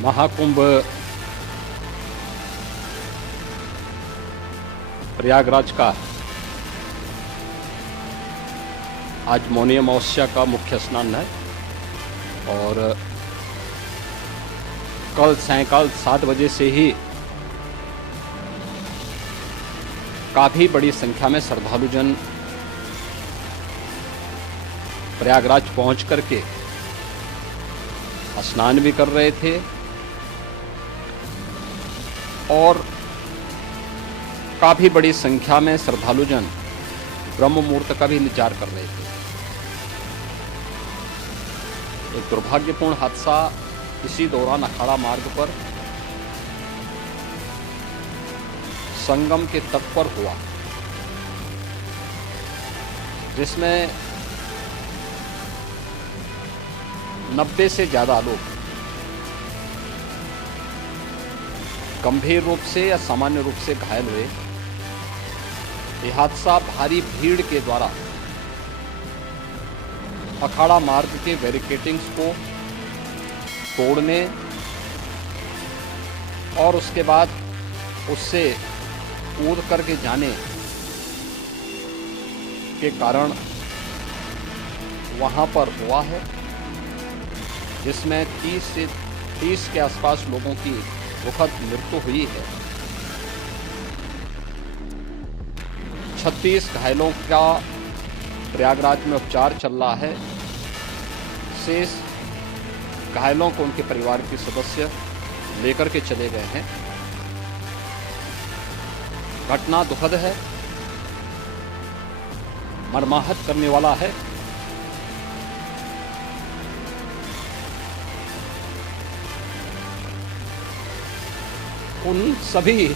महाकुंभ प्रयागराज का आज मौनी अमावस्या का मुख्य स्नान है और कल सायंकाल 7 बजे से ही काफ़ी बड़ी संख्या में श्रद्धालुजन प्रयागराज पहुंच करके स्नान भी कर रहे थे और काफ़ी बड़ी संख्या में श्रद्धालुजन ब्रह्म मुहूर्त का भी इंतजार कर रहे थे। एक दुर्भाग्यपूर्ण हादसा इसी दौरान अखाड़ा मार्ग पर संगम के तट पर हुआ, जिसमें 90 से ज़्यादा लोग गंभीर रूप से या सामान्य रूप से घायल हुए। यह हादसा भारी भीड़ के द्वारा अखाड़ा मार्ग के बैरिकेडिंग्स को तोड़ने और उसके बाद उससे कूद करके जाने के कारण वहां पर हुआ है, जिसमें 30 के आसपास लोगों की दुखद मृत्यु हुई है। 36 घायलों का प्रयागराज में उपचार चल रहा है। शेष घायलों को उनके परिवार के सदस्य लेकर के चले गए हैं। घटना दुखद है, मर्माहत करने वाला है। उन सभी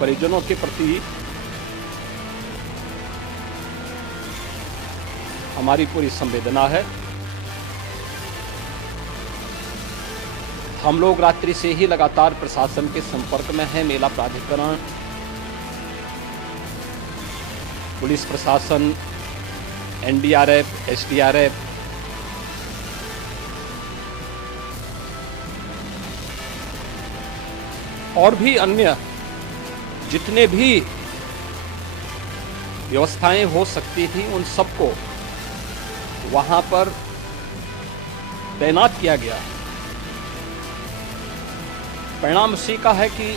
परिजनों के प्रति हमारी पूरी संवेदना है। हम लोग रात्रि से ही लगातार प्रशासन के संपर्क में हैं। मेला प्राधिकरण, पुलिस प्रशासन, एनडीआरएफ, एसडीआरएफ, और भी अन्य जितने भी व्यवस्थाएं हो सकती थी उन सबको वहां पर तैनात किया गया। परिणाम उसी का है कि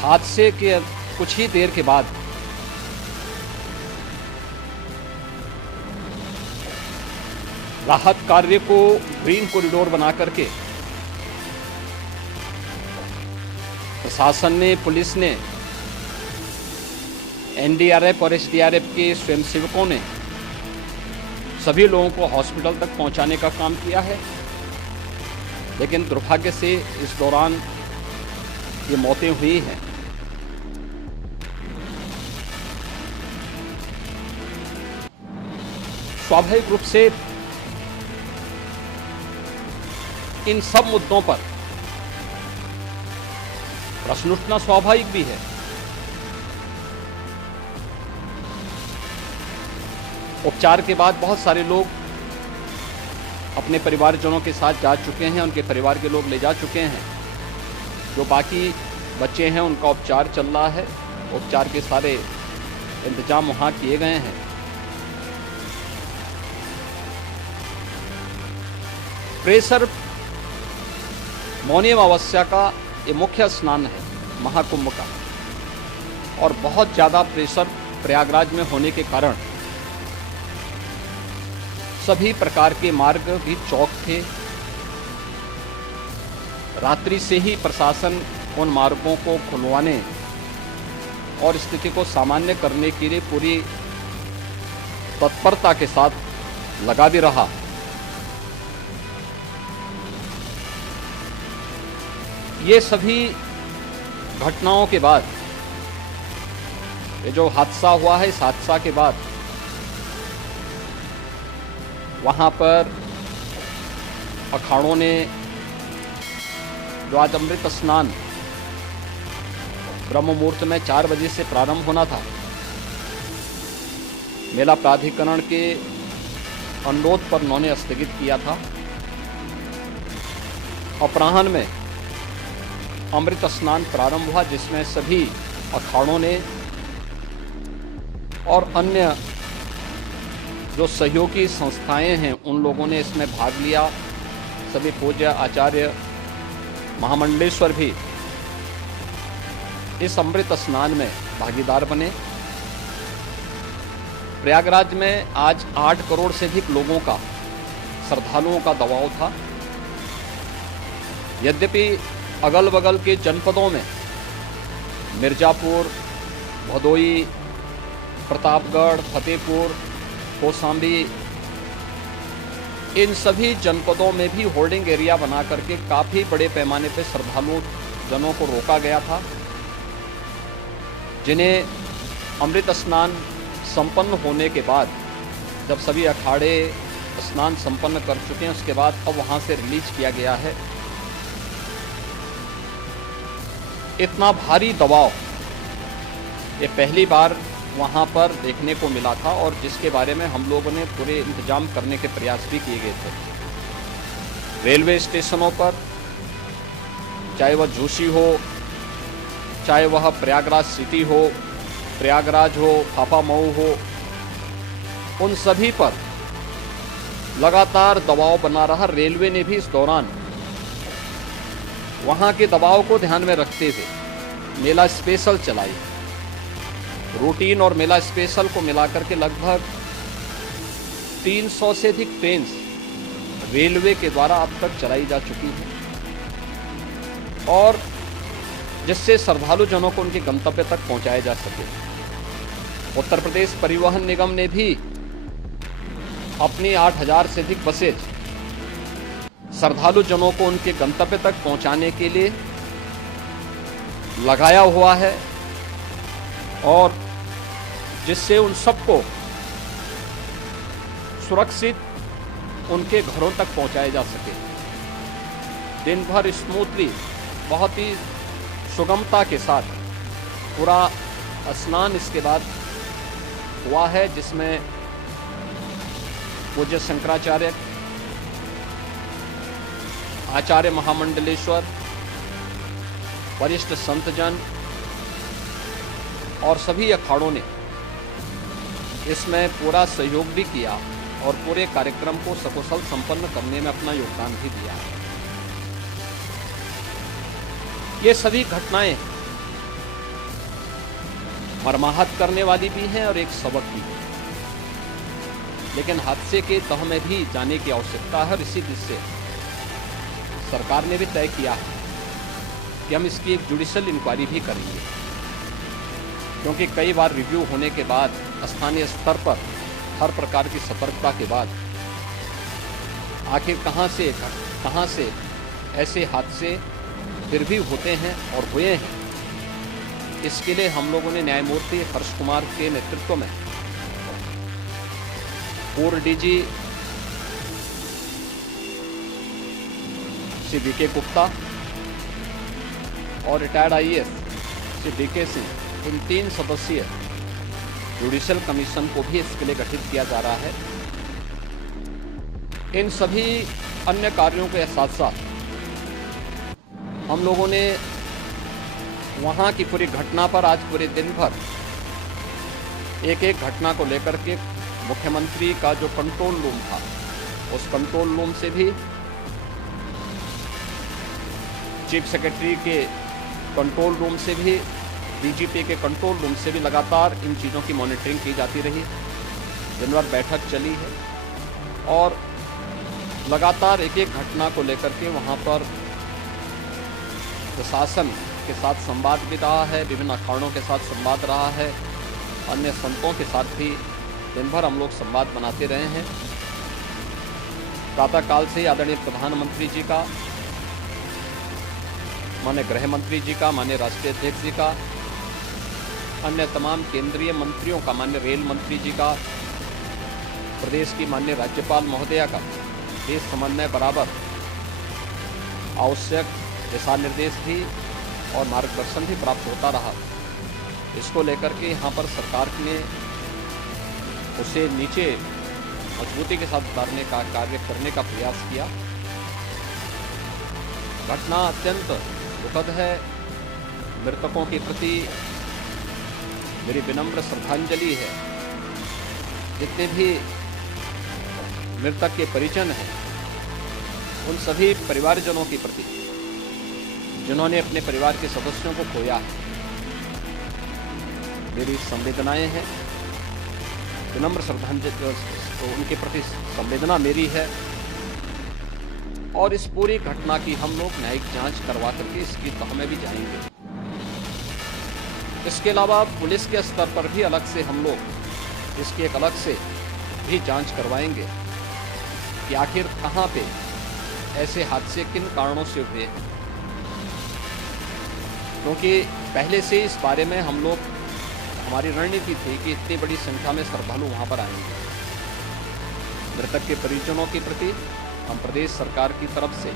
हादसे के कुछ ही देर के बाद राहत कार्य को ग्रीन कॉरिडोर बना करके प्रशासन ने, पुलिस ने, एनडीआरएफ और एसडीआरएफ के स्वयंसेवकों ने सभी लोगों को हॉस्पिटल तक पहुंचाने का काम किया है। लेकिन दुर्भाग्य से इस दौरान ये मौतें हुई हैं। स्वाभाविक रूप से इन सब मुद्दों पर प्रश्न उठना स्वाभाविक भी है। उपचार के बाद बहुत सारे लोग अपने परिवारजनों के साथ जा चुके हैं, उनके परिवार के लोग ले जा चुके हैं। जो बाकी बच्चे हैं उनका उपचार चल रहा है। उपचार के सारे इंतजाम वहाँ किए गए हैं। प्रेशर मौनी अमावस्या का ये मुख्य स्नान है महाकुंभ का, और बहुत ज़्यादा प्रेशर प्रयागराज में होने के कारण सभी प्रकार के मार्ग भी चौक थे। रात्रि से ही प्रशासन उन मार्गों को खुलवाने और स्थिति को सामान्य करने के लिए पूरी तत्परता के साथ लगा भी रहा। ये सभी घटनाओं के बाद, ये जो हादसा हुआ है, इस हादसा के बाद वहाँ पर अखाड़ों ने जो आज अमृत स्नान ब्रह्म मुहूर्त में 4 बजे से प्रारंभ होना था, मेला प्राधिकरण के अनुरोध पर उन्होंने स्थगित किया था। अपराह्न में अमृत स्नान प्रारंभ हुआ, जिसमें सभी अखाड़ों ने और अन्य जो सहयोगी संस्थाएं हैं उन लोगों ने इसमें भाग लिया। सभी पूज्य आचार्य महामंडलेश्वर भी इस अमृत स्नान में भागीदार बने। प्रयागराज में आज 8 करोड़ से अधिक लोगों का, श्रद्धालुओं का दबाव था। यद्यपि अगल बगल के जनपदों में मिर्जापुर, भदोई, प्रतापगढ़, फतेहपुर, कौशाम्बी, इन सभी जनपदों में भी होल्डिंग एरिया बना करके काफ़ी बड़े पैमाने पर श्रद्धालु जनों को रोका गया था, जिन्हें अमृत स्नान संपन्न होने के बाद, जब सभी अखाड़े स्नान संपन्न कर चुके हैं, उसके बाद अब वहाँ से रिलीज किया गया है। इतना भारी दबाव ये पहली बार वहाँ पर देखने को मिला था, और जिसके बारे में हम लोगों ने पूरे इंतजाम करने के प्रयास भी किए गए थे। रेलवे स्टेशनों पर, चाहे वह झूसी हो, चाहे वह प्रयागराज सिटी हो, प्रयागराज हो, फाफामऊ हो, उन सभी पर लगातार दबाव बना रहा। रेलवे ने भी इस दौरान वहाँ के दबाव को ध्यान में रखते हुए मेला स्पेशल चलाई। रूटीन और मेला स्पेशल को मिलाकर के लगभग 300 से अधिक ट्रेन रेलवे के द्वारा अब तक चलाई जा चुकी है, और जिससे श्रद्धालु जनों को उनके गंतव्य तक पहुंचाया जा सके। उत्तर प्रदेश परिवहन निगम ने भी अपनी 8000 से अधिक बसेज श्रद्धालु जनों को उनके गंतव्य तक पहुंचाने के लिए लगाया हुआ है, और जिससे उन सबको सुरक्षित उनके घरों तक पहुंचाया जा सके। दिन भर स्मूथली, बहुत ही सुगमता के साथ पूरा स्नान इसके बाद हुआ है, जिसमें पूज्य शंकराचार्य, आचार्य महामंडलेश्वर, वरिष्ठ संतजन और सभी अखाड़ों ने इसमें पूरा सहयोग भी किया और पूरे कार्यक्रम को सकुशल संपन्न करने में अपना योगदान भी दिया। ये सभी घटनाएं मर्माहत करने वाली भी हैं और एक सबक भी है, लेकिन हादसे के तह में भी जाने की आवश्यकता है। और इसी से सरकार ने भी तय किया है कि हम इसकी एक जुडिशियल इंक्वायरी भी करेंगे, क्योंकि कई बार रिव्यू होने के बाद स्थानीय स्तर पर हर प्रकार की सतर्कता के बाद आखिर कहां से ऐसे हादसे फिर भी होते हैं और हुए हैं। इसके लिए हम लोगों ने न्यायमूर्ति हर्ष कुमार के नेतृत्व में पूर्व डीजी श्री वीके गुप्ता और retired IAS Shri D K Singh, इन 3 सदस्यीय जुडिशियल कमीशन को भी इसके लिए गठित किया जा रहा है। इन सभी अन्य कार्यों के साथ साथ हम लोगों ने वहाँ की पूरी घटना पर आज पूरे दिन भर एक एक घटना को लेकर के मुख्यमंत्री का जो कंट्रोल रूम था, उस कंट्रोल रूम से भी, चीफ सेक्रेटरी के कंट्रोल रूम से भी, डीजीपी के कंट्रोल रूम से भी लगातार इन चीज़ों की मॉनिटरिंग की जाती रही। दिन भर बैठक चली है और लगातार एक एक घटना को लेकर के वहाँ पर प्रशासन के साथ संवाद भी रहा है, विभिन्न अखाड़ों के साथ संवाद रहा है, अन्य संतों के साथ भी दिन भर हम लोग संवाद बनाते रहे हैं। प्रातःकाल से आदरणीय प्रधानमंत्री जी का, माननीय गृह मंत्री जी का, माननीय राष्ट्रीय अध्यक्ष जी का, अन्य तमाम केंद्रीय मंत्रियों का, माननीय रेल मंत्री जी का, प्रदेश की माननीय राज्यपाल महोदया का देश समन्वय बराबर आवश्यक दिशा निर्देश भी और मार्गदर्शन भी प्राप्त होता रहा। इसको लेकर के यहाँ पर सरकार ने उसे नीचे मजबूती के साथ उतारने का कार्य करने का प्रयास किया। घटना अत्यंत दुखद है। मृतकों के प्रति मेरी विनम्र श्रद्धांजलि है। जितने भी मृतक के परिजन हैं, उन सभी परिवारजनों के प्रति जिन्होंने अपने परिवार के सदस्यों को खोया है, मेरी संवेदनाएं हैं। विनम्र श्रद्धांजलि उनके प्रति संवेदना मेरी है। और इस पूरी घटना की हम लोग न्यायिक जांच करवा करके इसकी तह में भी जाएंगे। इसके अलावा पुलिस के स्तर पर भी अलग से हम लोग इसकी एक अलग से भी जांच करवाएंगे कि आखिर कहां पे ऐसे हादसे किन कारणों से हुए हैं, क्योंकि पहले से इस बारे में हम लोग हमारी रणनीति थी कि इतनी बड़ी संख्या में श्रद्धालु वहां पर आएंगे। मृतक के परिजनों के प्रति हम प्रदेश सरकार की तरफ से,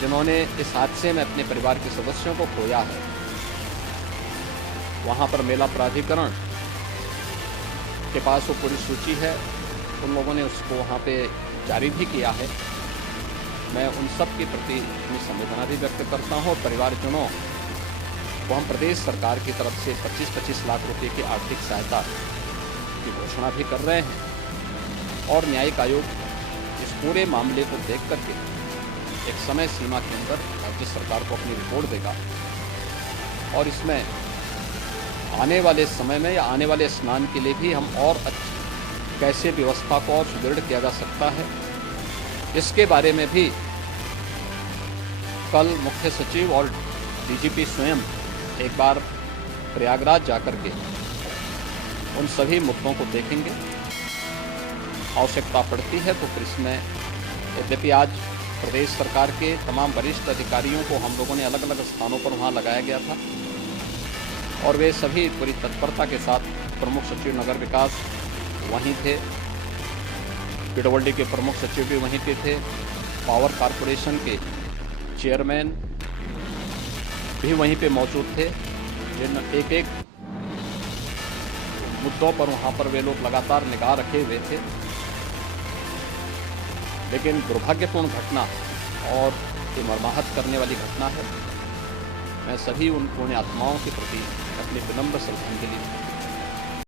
जिन्होंने इस हादसे में अपने परिवार के सदस्यों को खोया है, वहां पर मेला प्राधिकरण के पास वो पूरी सूची है, उन लोगों ने उसको वहां पे जारी भी किया है। मैं उन सब के प्रति अपनी संवेदना भी व्यक्त करता हूं और परिवारजनों को हम प्रदेश सरकार की तरफ से 25-25 लाख रुपए की आर्थिक सहायता की घोषणा भी कर रहे हैं। और न्यायिक आयोग इस पूरे मामले को देख करके एक समय सीमा के अंदर राज्य सरकार को अपनी रिपोर्ट देगा और इसमें आने वाले समय में या आने वाले स्नान के लिए भी हम और कैसे व्यवस्था को और सुदृढ़ किया जा सकता है, इसके बारे में भी कल मुख्य सचिव और डीजीपी स्वयं एक बार प्रयागराज जाकर के उन सभी मुद्दों को देखेंगे। आवश्यकता पड़ती है तो फिर इसमें, यद्यपि आज प्रदेश सरकार के तमाम वरिष्ठ अधिकारियों को हम लोगों ने अलग अलग स्थानों पर वहाँ लगाया गया था और वे सभी पूरी तत्परता के साथ, प्रमुख सचिव नगर विकास वहीं थे, पीडब्ल्यूडी के प्रमुख सचिव भी वहीं पे थे, पावर कारपोरेशन के चेयरमैन भी वहीं पे मौजूद थे, जिन एक एक मुद्दों पर वहाँ पर वे लोग लगातार निगाह रखे हुए थे। लेकिन दुर्भाग्यपूर्ण घटना और ये मर्माहत करने वाली घटना है। मैं सभी उन पुण्य आत्माओं के प्रति अपनी विनम्र श्रद्धांजलि